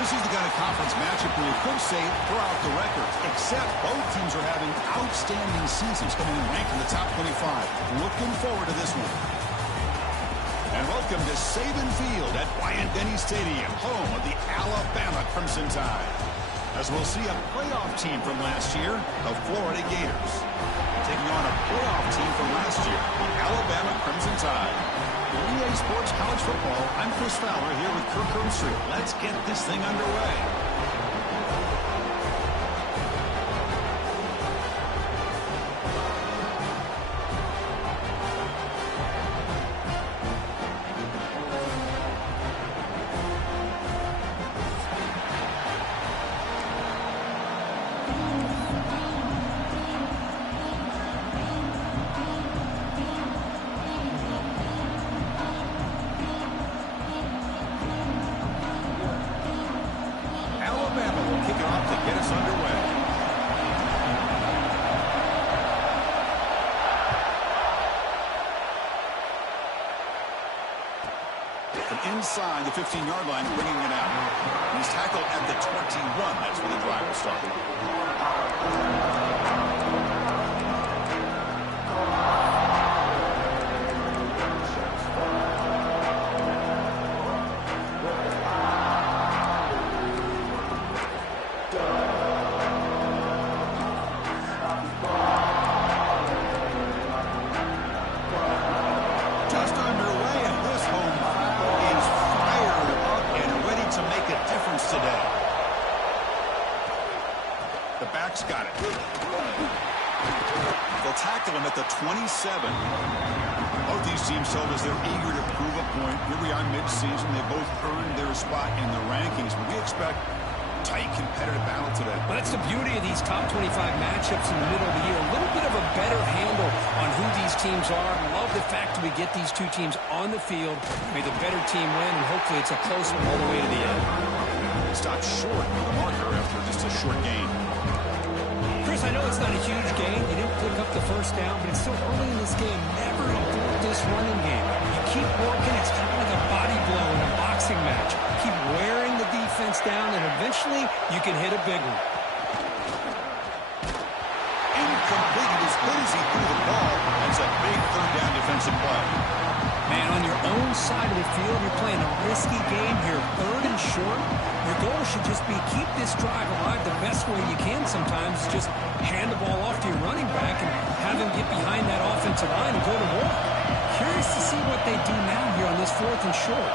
This is the kind of conference matchup where you could say throw out the records, except both teams are having outstanding seasons, coming in ranked in the top 25. Looking forward to this one. And welcome to Saban Field at Bryant-Denny Stadium, home of the Alabama Crimson Tide. As we'll see a playoff team from last year, the Florida Gators, taking on a playoff team from last year, the Alabama Crimson Tide. EA Sports College Football, I'm Chris Fowler here with Kirk Herbstreit. Let's get this thing underway. Inside the 15-yard line, bringing it out. He's tackled at the 21. That's where the drive will start. Today. The back's got it. They'll tackle him at the 27. Both these teams told us they're eager to prove a point. Here we are mid-season. They both earned their spot in the rankings, but we expect tight, competitive battle today. Well, that's the beauty of these top 25 matchups in the middle of the year. A little bit of a better handle on who these teams are. Love the fact that we get these two teams on the field. May the better team win, and hopefully it's a close one all the way to the end. Stopped short of the marker after just a short gain. Chris, I know it's not a huge gain. You didn't pick up the first down, but it's still early in this game. Never abort this running game. You keep working. It's kind of like a body blow in a boxing match. Keep wearing the defense down, and eventually you can hit a big one. Incomplete. As good as he threw the ball, it's a big third down defensive play. Man, on your own side of the field, you're playing a risky game here. Third and short. Your goal should just be keep this drive alive the best way you can sometimes. Just hand the ball off to your running back and have him get behind that offensive line and go to work. Curious to see what they do now here on this fourth and short.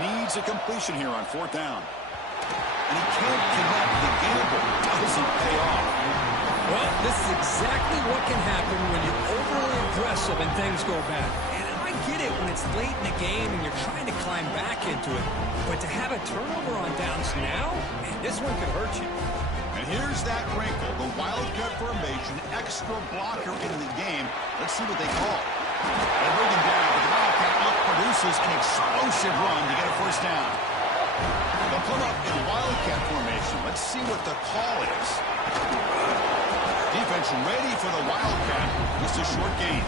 Needs a completion here on fourth down. And he can't connect. The gamble doesn't pay off. Well, this is exactly what can happen when you're overly aggressive and things go bad. And I get it when it's late in the game and you're trying to climb back into it. But to have a turnover on downs now, man, this one could hurt you. And here's that wrinkle, the wildcat formation, extra blocker into the game. Let's see what they call. They bring him down, but the wildcat produces an explosive run to get a first down. They'll come up in wildcat formation. Let's see what the call is. Defense ready for the wildcat. Just a short gain.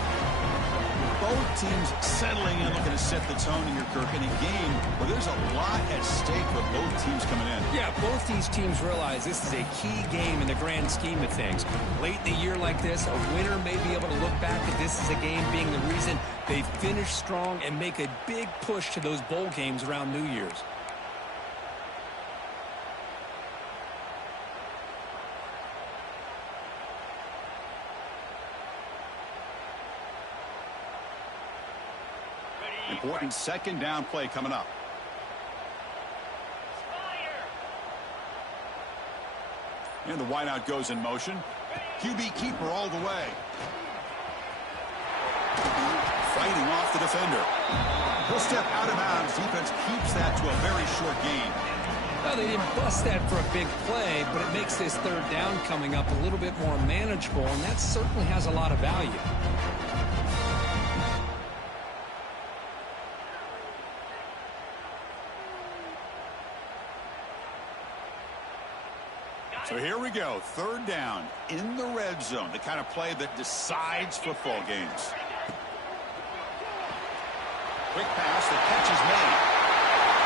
Both teams settling in, looking to set the tone in your Kirk in a game where there's a lot at stake for both teams coming in. Yeah, both these teams realize this is a key game in the grand scheme of things. Late in the year like this, a winner may be able to look back at this as a game being the reason they finish strong and make a big push to those bowl games around New Year's. Important second down play coming up. And the wideout goes in motion. QB keeper all the way. Fighting off the defender. He'll step out of bounds. Defense keeps that to a very short gain. Well, they didn't bust that for a big play, but it makes this third down coming up a little bit more manageable, and that certainly has a lot of value. So here we go, third down in the red zone, the kind of play that decides football games. Quick pass, the catch is made.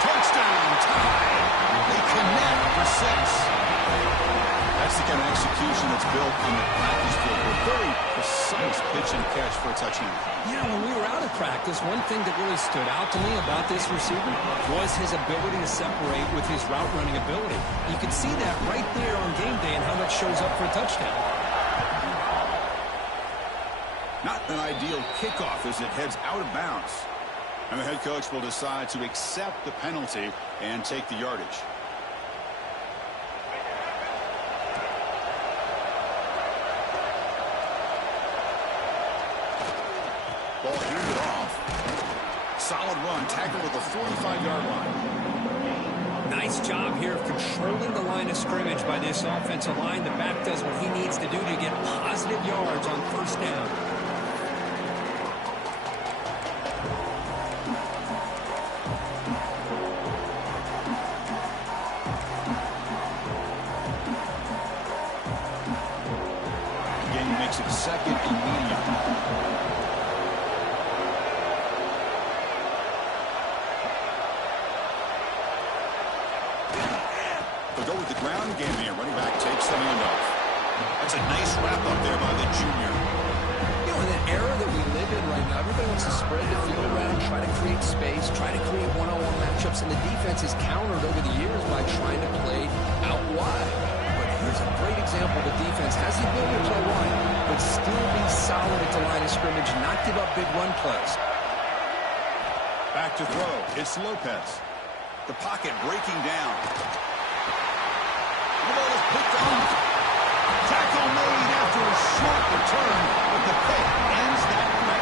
Touchdown, tie. They connect for 6. That's the kind of execution that's built in the practice field. A very precise pitch and catch for a touchdown. Yeah, when we were out of practice, one thing that really stood out to me about this receiver was his ability to separate with his route running ability. You can see that right there on game day and how that shows up for a touchdown. Not an ideal kickoff as it heads out of bounds. And the head coach will decide to accept the penalty and take the yardage. Ball handed off. Solid run, tackled at the 45-yard line. Nice job here of controlling the line of scrimmage by this offensive line. The back does what he needs to do to get positive yards on first down. Again, makes it second and medium. Go with the ground game here. Running back takes the handoff. That's a nice wrap up there by the junior. You know, in the era that we live in right now, everybody wants to spread the field around, try to create space, try to create one-on-one matchups, and the defense is countered over the years by trying to play out wide. But here's a great example. The defense has the ability to play wide, but still be solid at the line of scrimmage, not give up big run plays. Back to throw. It's Lopez. The pocket breaking down. The ball is picked off. Tackle made after a short return, but the pick ends that play.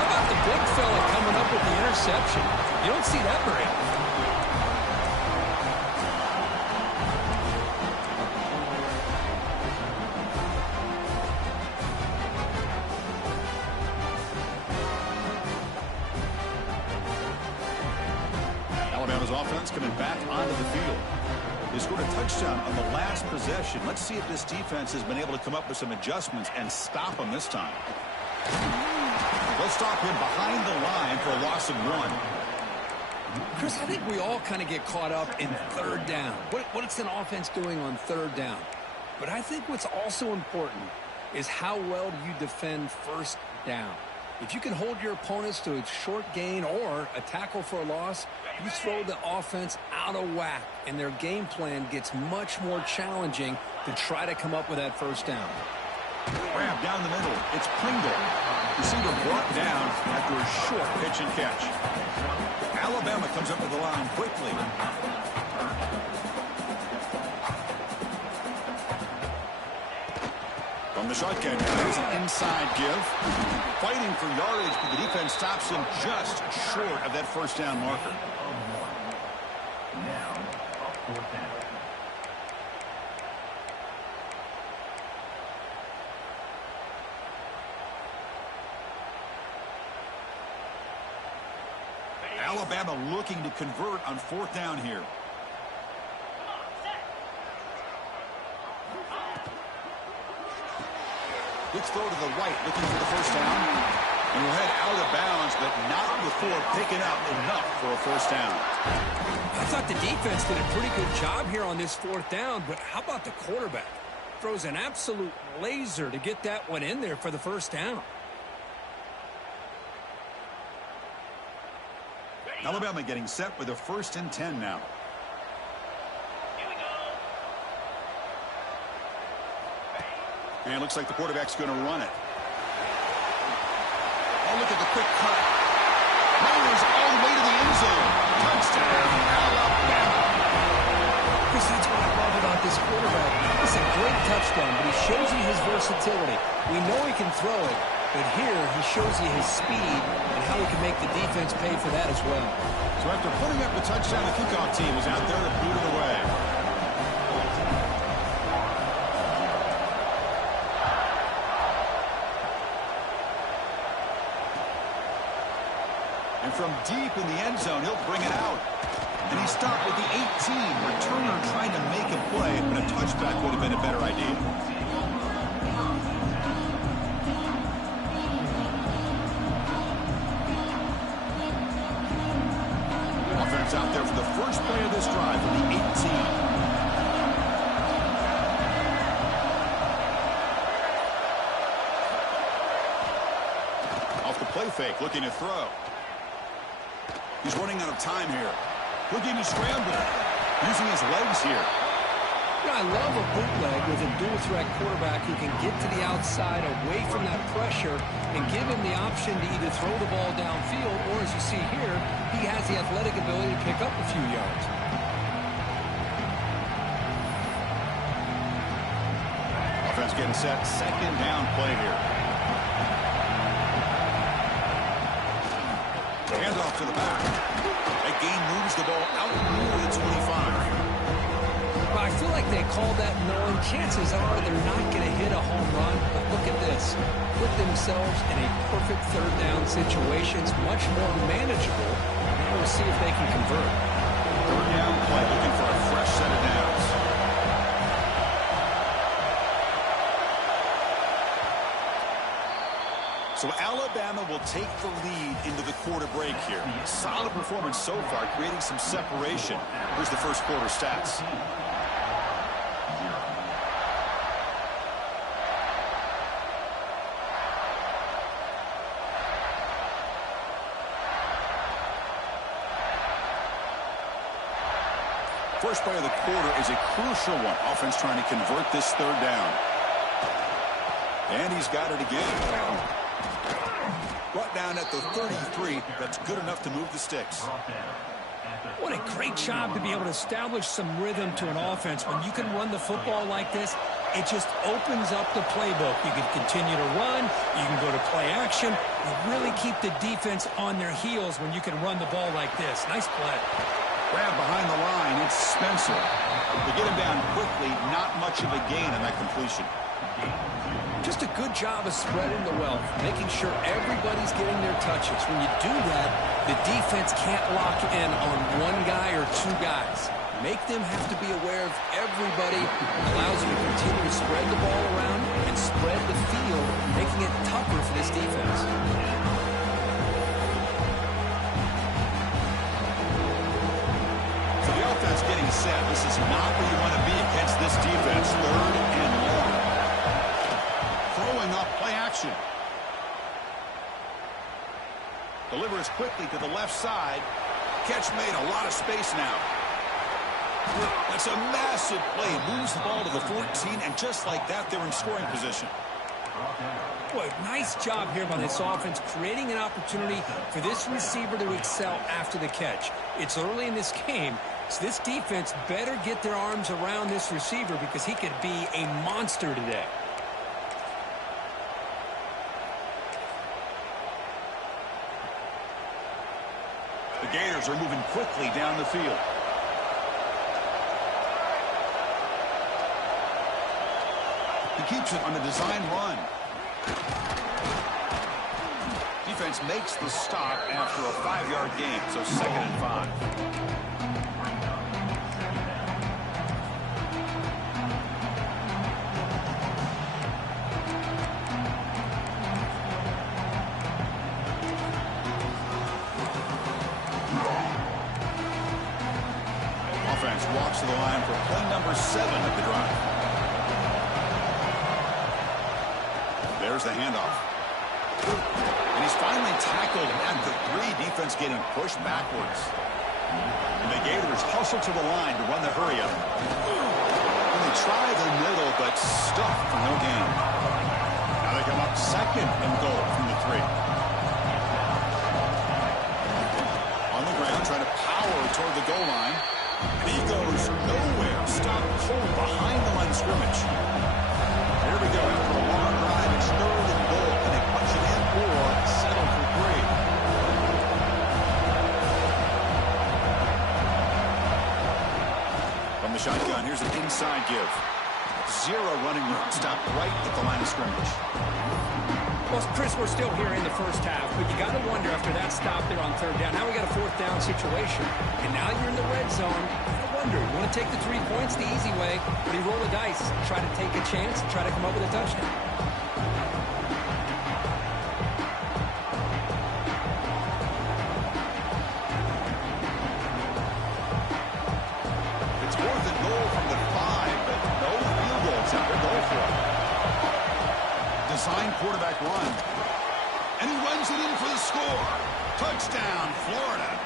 How about the big fella coming up with the interception? You don't see that very often. Alabama's offense coming back onto the field. They scored a touchdown on the last possession. Let's see if this defense has been able to come up with some adjustments and stop them this time. They'll stop him behind the line for a loss of 1. Chris, I think we all kind of get caught up in third down. What's an offense doing on third down? But I think what's also important is how well do you defend first down. If you can hold your opponents to a short gain or a tackle for a loss, you throw the offense out of whack, and their game plan gets much more challenging to try to come up with that first down. Grab down the middle. It's Pringle. Receiver brought down after a short pitch and catch. Alabama comes up with the line quickly. From the shotgun, there's an inside give. Fighting for yardage, but the defense stops him just short of that first down marker. Alabama looking to convert on fourth down here. Quick throw to the right, looking for the first down. And we'll head out of bounds, but not before picking up enough for a first down. I thought the defense did a pretty good job here on this fourth down, but how about the quarterback? Throws an absolute laser to get that one in there for the first down. Alabama getting set with a 1st and 10 now. And it looks like the quarterback's going to run it. Oh, look at the quick cut. Rolls all the way to the end zone. Touchdown, Alabama. Because that's what I love about this quarterback. This That's a great touchdown, but he shows you his versatility. We know he can throw it, but here he shows you his speed and how he can make the defense pay for that as well. So after putting up the touchdown, the kickoff team is out there to boot it away. And from deep in the end zone, he'll bring it out. And he stopped at the 18. Returner trying to make a play, but a touchback would have been a better idea. Offense out there for the first play of this drive from the 18. Off the play fake, looking to throw. He's running out of time here. Looking to scramble. Using his legs here. You know, I love a bootleg with a dual-threat quarterback who can get to the outside away from that pressure and give him the option to either throw the ball downfield or, as you see here, he has the athletic ability to pick up a few yards. Offense getting set. Second down play here. Handoff to the back. That gain moves the ball out near the 25. Well, I feel like they call that knowing chances are they're not going to hit a home run. But look at this. Put themselves in a perfect third down situation. It's much more manageable. Now we'll see if they can convert. Third down play, looking for a fresh set of downs. So Alabama will take the lead into the quarter break here. Solid performance so far, creating some separation. Here's the first quarter stats. First play of the quarter is a crucial one. Offense trying to convert this third down. And he's got it again. Brought down at the 33. That's good enough to move the sticks. What a great job to be able to establish some rhythm to an offense. When you can run the football like this, it just opens up the playbook. You can continue to run. You can go to play action. You really keep the defense on their heels when you can run the ball like this. Nice play. Grab behind the line. It's Spencer. They get him down quickly. Not much of a gain on that completion. Just a good job of spreading the wealth, making sure everybody's getting their touches. When you do that, the defense can't lock in on one guy or two guys. Make them have to be aware of everybody. Allows you to continue to spread the ball around and spread the field, making it tougher for this defense. So the offense getting set. This is not where you want to be against this defense. Third and long. Throwing up play action. Delivers quickly to the left side. Catch made, a lot of space now. That's a massive play. Moves the ball to the 14, and just like that, they're in scoring position. Boy, nice job here by this offense, creating an opportunity for this receiver to excel after the catch. It's early in this game, so this defense better get their arms around this receiver because he could be a monster today. The Gators are moving quickly down the field. He keeps it on the design run. Defense makes the stop after a 5-yard gain, so 2nd and 5. Offense walks to the line for play number 7 of the drive. There's the handoff. And he's finally tackled at the 3. Defense getting pushed backwards. And the Gators hustle to the line to run the hurry up. And they try the middle, but stuck for no gain. Now they come up 2nd and goal from the 3. On the ground, trying to power toward the goal line. And he goes nowhere. Stop cold behind the line of scrimmage. Here we go. After a long drive, it's 3rd and goal. Can they punch it in or settle for 3? From the shotgun, here's an inside give. 0 running room. Stop right at the line of scrimmage. Well, Chris, we're still here in the first half, but you got to wonder after that stop there on 3rd down. Now we got a 4th down situation, and now you're in the red zone. You wonder, you want to take the 3 points the easy way, but you roll the dice, try to take a chance, and try to come up with a touchdown. It's 4th and goal from the 5, but no field goals out there. Go for it. Design quarterback run. And he runs it in for the score. Touchdown, Florida.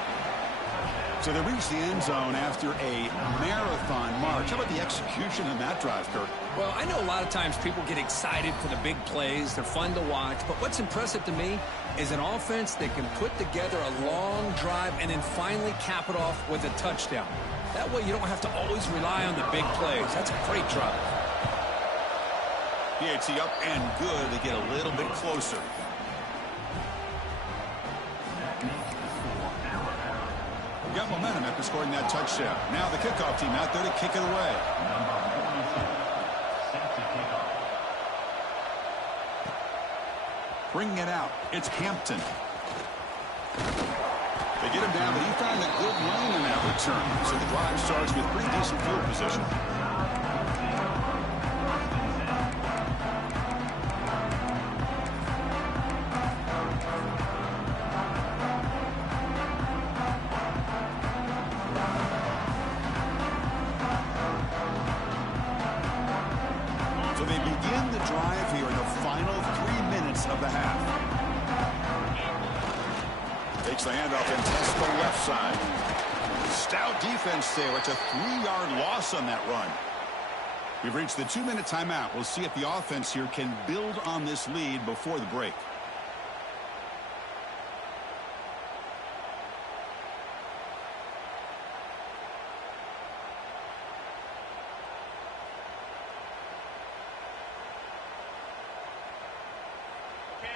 So they reach the end zone after a marathon march. How about the execution in that drive, Kurt? Well, I know a lot of times people get excited for the big plays. They're fun to watch. But what's impressive to me is an offense that can put together a long drive and then finally cap it off with a touchdown. That way you don't have to always rely on the big plays. That's a great drive. PAT up and good. They get a little bit closer. Got momentum after scoring that touchdown. Now the kickoff team out there to kick it away. Bringing it out. It's Hampton. They get him down, but he found a good lane in that return. So the drive starts with pretty decent field position. So they begin the drive here in the final 3 minutes of the half. Takes the handoff and tests the left side. Stout defense there. It's a 3-yard loss on that run. We've reached the 2-minute timeout. We'll see if the offense here can build on this lead before the break.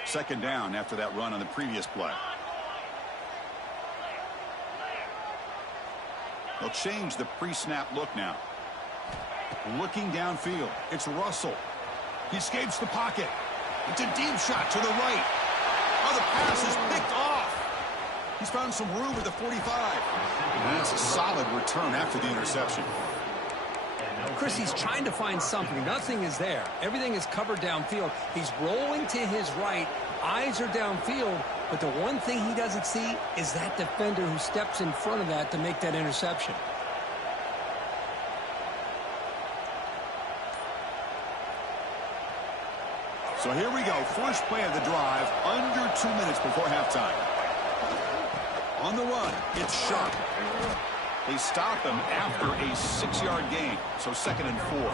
Second down after that run on the previous play. They'll change the pre-snap look now. Looking downfield. It's Russell. He escapes the pocket. It's a deep shot to the right. Oh, the pass is picked off. He's found some room at the 45. And that's a solid return after the interception. Chris, he's trying to find something. Nothing is there. Everything is covered downfield. He's rolling to his right. Eyes are downfield. But the one thing he doesn't see is that defender who steps in front of that to make that interception. So here we go. First play of the drive. Under 2 minutes before halftime. On the run, it's Sharp. They stop him after a 6-yard gain. So 2nd and 4.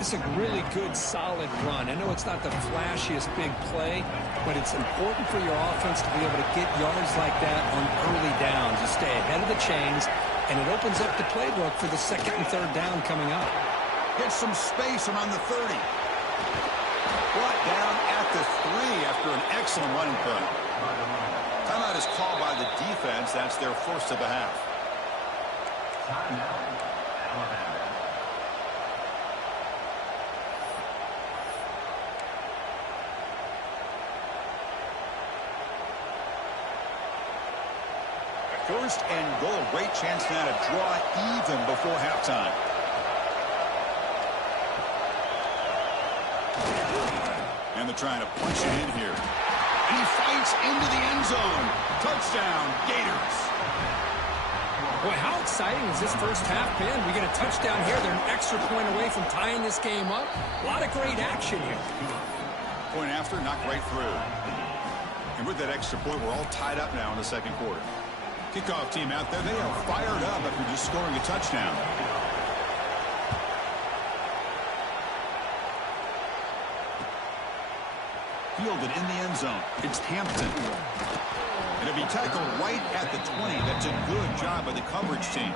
It's a really good, solid run. I know it's not the flashiest big play, but it's important for your offense to be able to get yards like that on early downs. You stay ahead of the chains, and it opens up the playbook for the 2nd and 3rd down coming up. Gets some space around the 30. Brought down at the 3 after an excellent running play. Timeout is called by the defense. That's their first of the half. First and goal. Great chance now to draw even before halftime. And they're trying to punch it in here. And he fights into the end zone. Touchdown, Gators. Boy, how exciting has this first half been? We get a touchdown here. They're an extra point away from tying this game up. A lot of great action here. Point after, knocked right through. And with that extra point, we're all tied up now in the second quarter. Kickoff team out there, they are fired up after just scoring a touchdown. Fielded in the end zone. It's Hampton. And it'll be tackled right at the 20. That's a good job by the coverage team.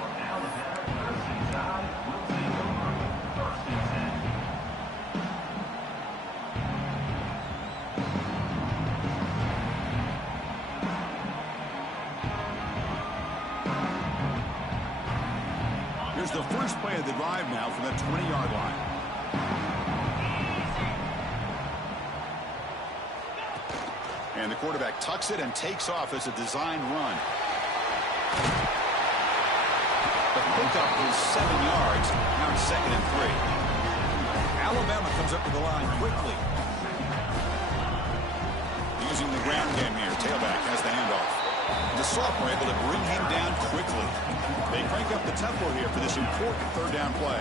Here's the first play of the drive now from the 20-yard line. And the quarterback tucks it and takes off as a design run. The pickup is 7 yards. Now it's 2nd and 3. Alabama comes up to the line quickly. Using the ground game here. Tailback has the handoff. The sophomore able to bring him down quickly. They crank up the tempo here for this important 3rd down play.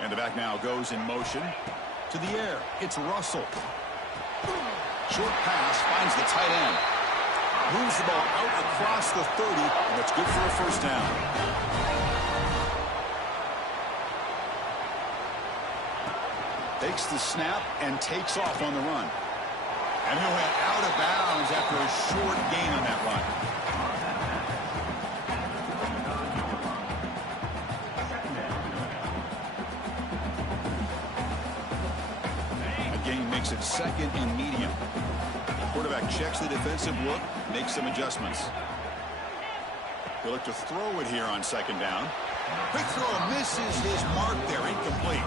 And the back now goes in motion. To the air. It's Russell. Short pass finds the tight end. Moves the ball out across the 30, and that's good for a 1st down. Takes the snap and takes off on the run. And he went out of bounds after a short gain on that run. The gain makes it 2nd and medium. Quarterback checks the defensive look, makes some adjustments. He'll look to throw it here on 2nd down. Quick throw misses his mark there, incomplete.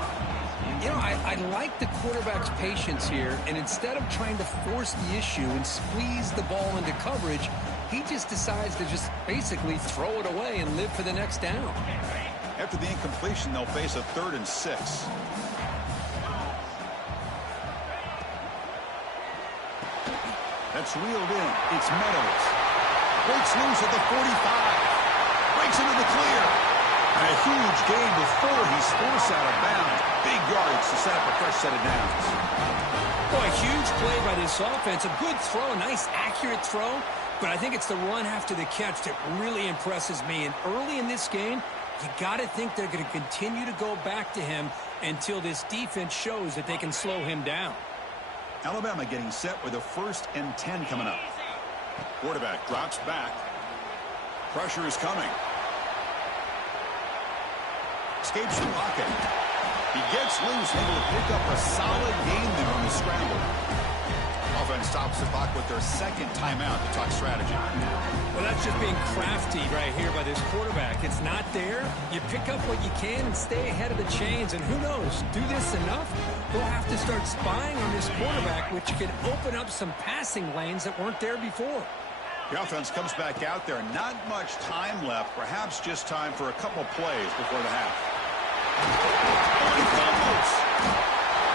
You know, I like the quarterback's patience here, and instead of trying to force the issue and squeeze the ball into coverage, he just decides to just basically throw it away and live for the next down. After the incompletion, they'll face a 3rd and 6. That's reeled in. It's Meadows. Breaks loose at the 45. Breaks into the clear. And a huge gain before he's forced out of bounds. Big yards to set up a fresh set of downs. Boy, huge play by this offense. A good throw, a nice accurate throw. But I think it's the run after the catch that really impresses me. And early in this game, you got to think they're going to continue to go back to him until this defense shows that they can slow him down. Alabama getting set with a 1st and 10 coming up. Quarterback drops back. Pressure is coming. Escapes the pocket. He gets loose, able to pick up a solid gain there on the scramble. Offense stops the clock with their 2nd timeout to talk strategy. Well, that's just being crafty right here by this quarterback. It's not there. You pick up what you can and stay ahead of the chains. And who knows, do this enough, we'll have to start spying on this quarterback, which can open up some passing lanes that weren't there before. The offense comes back out there. Not much time left. Perhaps just time for a couple plays before the half.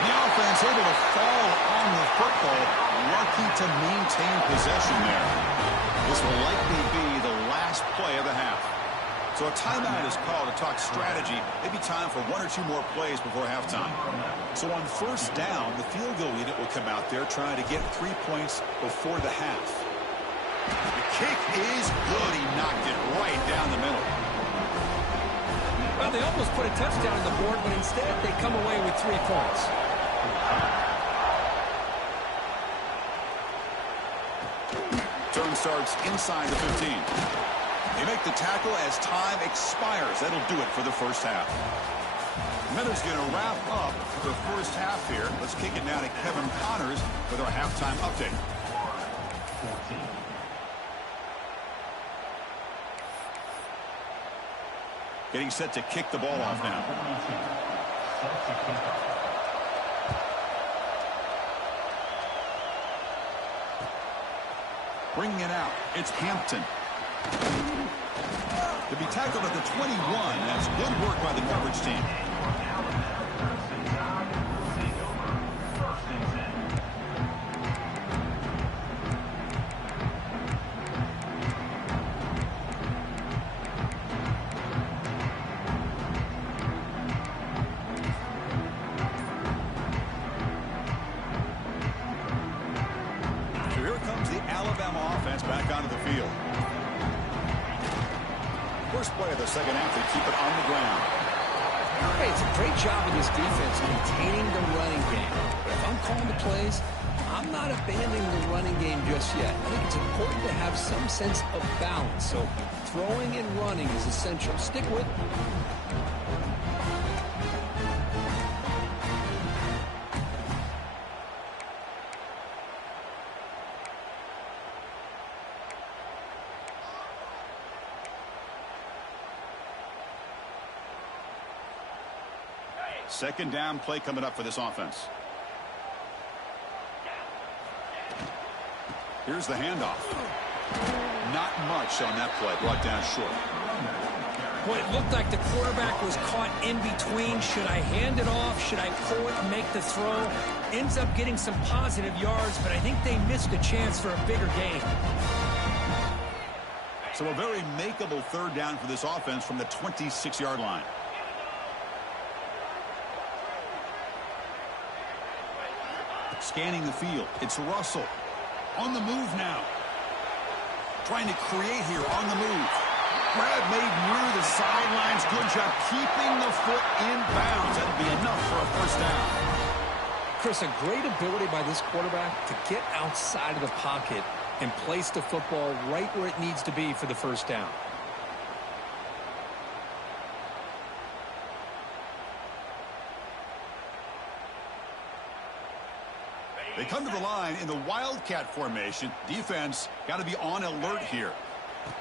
The offense able to fall on the football. Lucky to maintain possession there. This will likely be the last play of the half. So a timeout is called to talk strategy. Maybe time for 1 or 2 more plays before halftime. So on 1st down, the field goal unit will come out there trying to get 3 points before the half. The kick is good. He knocked it right down the middle. Well, they almost put a touchdown on the board, but instead they come away with 3 points. Turn starts inside the 15. They make the tackle as time expires. That'll do it for the 1st half. Meadows going to wrap up the 1st half here. Let's kick it now to Kevin Connors with our halftime update. Getting set to kick the ball off now. Bringing it out, it's Hampton. To be tackled at the 21, that's good work by the coverage team. First play of the 2nd half, they keep it on the ground. Hey, it's a great job of this defense maintaining the running game. But if I'm calling the plays, I'm not abandoning the running game just yet. I think it's important to have some sense of balance. So throwing and running is essential. Stick with it. Second down play coming up for this offense. Here's the handoff. Not much on that play. Brought down short. Boy, it looked like the quarterback was caught in between. Should I hand it off? Should I pull it and make the throw? Ends up getting some positive yards, but I think they missed a chance for a bigger gain. So a very makeable third down for this offense from the 26-yard line. Scanning the field. It's Russell. On the move now. Trying to create here on the move. Grab made near the sidelines. Good job keeping the foot in bounds. That'd be enough for a first down. Chris, a great ability by this quarterback to get outside of the pocket and place the football right where it needs to be for the first down. They come to the line in the Wildcat formation. Defense got to be on alert here.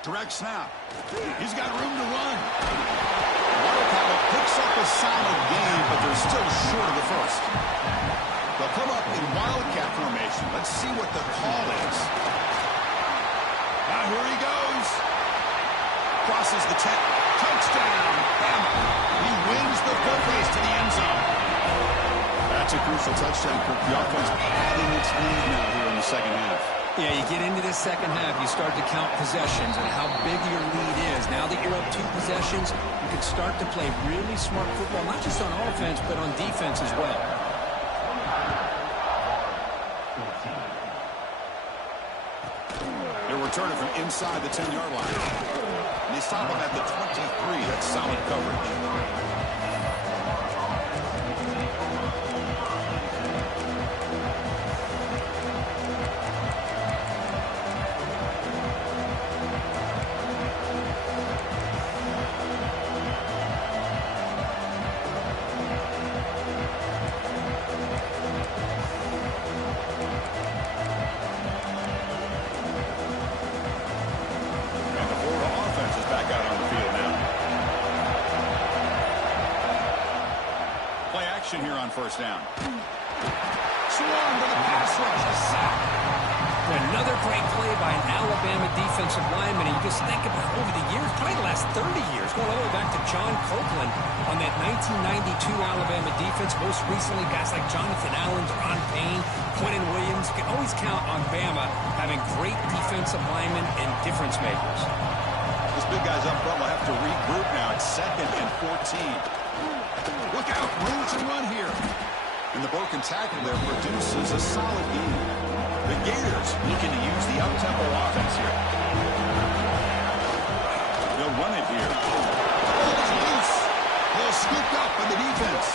Direct snap. He's got room to run. Wildcat picks up a solid gain, but they're still short of the first. They'll come up in Wildcat formation. Let's see what the call is. Now here he goes. Crosses the 10. Touchdown. He wins the foot race to the end zone. That's a crucial touchdown. The offense adding its lead now here in the second half. Yeah, you get into this second half, you start to count possessions and how big your lead is. Now that you're up 2 possessions, you can start to play really smart football, not just on offense, but on defense as well. They're returning from inside the 10-yard line. And they stop him at the 23. That's solid coverage. Here on first down. Swarm to the pass rush. A sack. Another great play by an Alabama defensive lineman. And you just think about over the years, probably the last 30 years, going all the way back to John Copeland on that 1992 Alabama defense. Most recently, guys like Jonathan Allen, Ron Payne, Quentin Williams. You can always count on Bama having great defensive linemen and difference makers. This big guy's up front will have to regroup now. It's 2nd and 14. Look out, room to run here. And the broken tackle there produces a solid gain. The Gators looking to use the up-tempo offense here. They'll run it here. Oh, it's loose. They'll scoop up in the defense.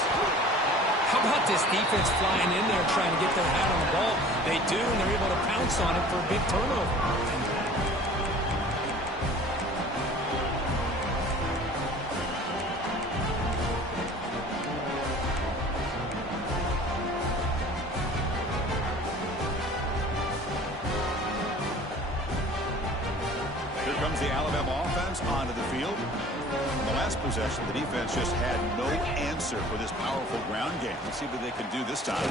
How about this defense flying in there trying to get their hat on the ball? They do, and they're able to pounce on it for a big turnover. The Alabama offense onto the field. In the last possession, the defense just had no answer for this powerful ground game. Let's see what they can do this time.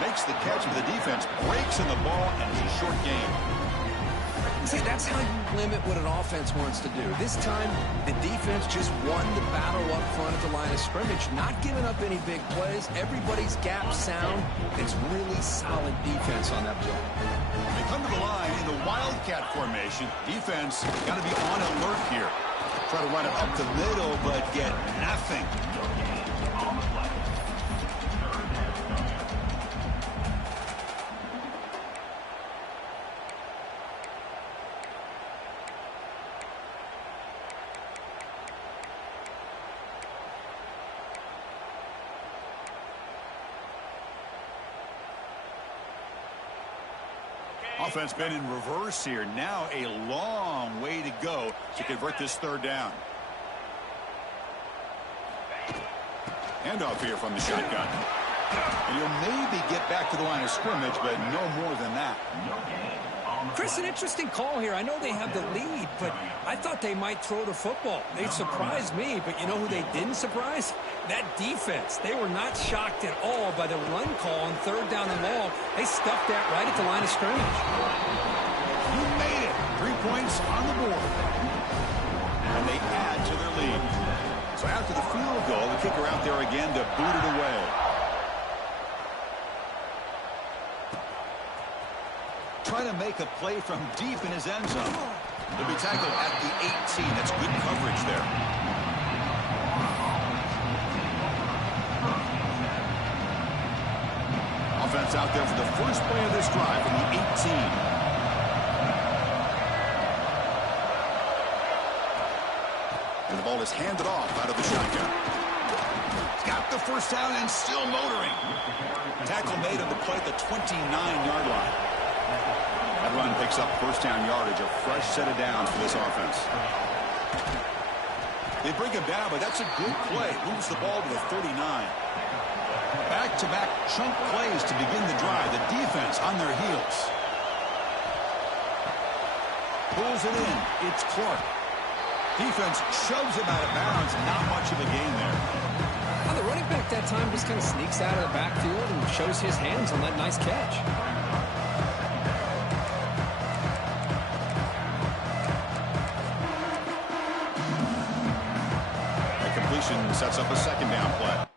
Makes the catch, but the defense breaks in the ball, and it's a short game. See, that's how you limit what an offense wants to do. This time, the defense just won the battle up front at the line of scrimmage, not giving up any big plays. Everybody's gap sound. It's really solid defense on that play. They come to the line in the Wildcat formation. Defense got to be on alert here. Try to run it up the middle, but get nothing. Offense been in reverse here. Now a long way to go to convert this third down. Handoff here from the shotgun. And he'll maybe get back to the line of scrimmage, but no more than that. Chris, an interesting call here. I know they have the lead, but I thought they might throw the football. They surprised me, but you know who they didn't surprise? That defense. They were not shocked at all by the run call on third down and long. They stuffed that right at the line of scrimmage. You made it. 3 points on the board. And they add to their lead. So after the field goal, the kicker out there again to boot it away. Trying to make a play from deep in his end zone. He'll be tackled at the 18. That's good coverage there. Offense out there for the first play of this drive from the 18. And the ball is handed off out of the shotgun. He's got the first down and still motoring. Tackle made on the play at the 29-yard line. That run picks up first down yardage, a fresh set of downs for this offense. They bring him down, but that's a good play. Moves the ball to the 39. Back-to-back chunk plays to begin the drive. The defense on their heels. Pulls it in. It's Clark. Defense shoves him out of bounds. Not much of a gain there. Well, the running back that time just kind of sneaks out of the backfield and shows his hands on that nice catch. That completion sets up a second down play.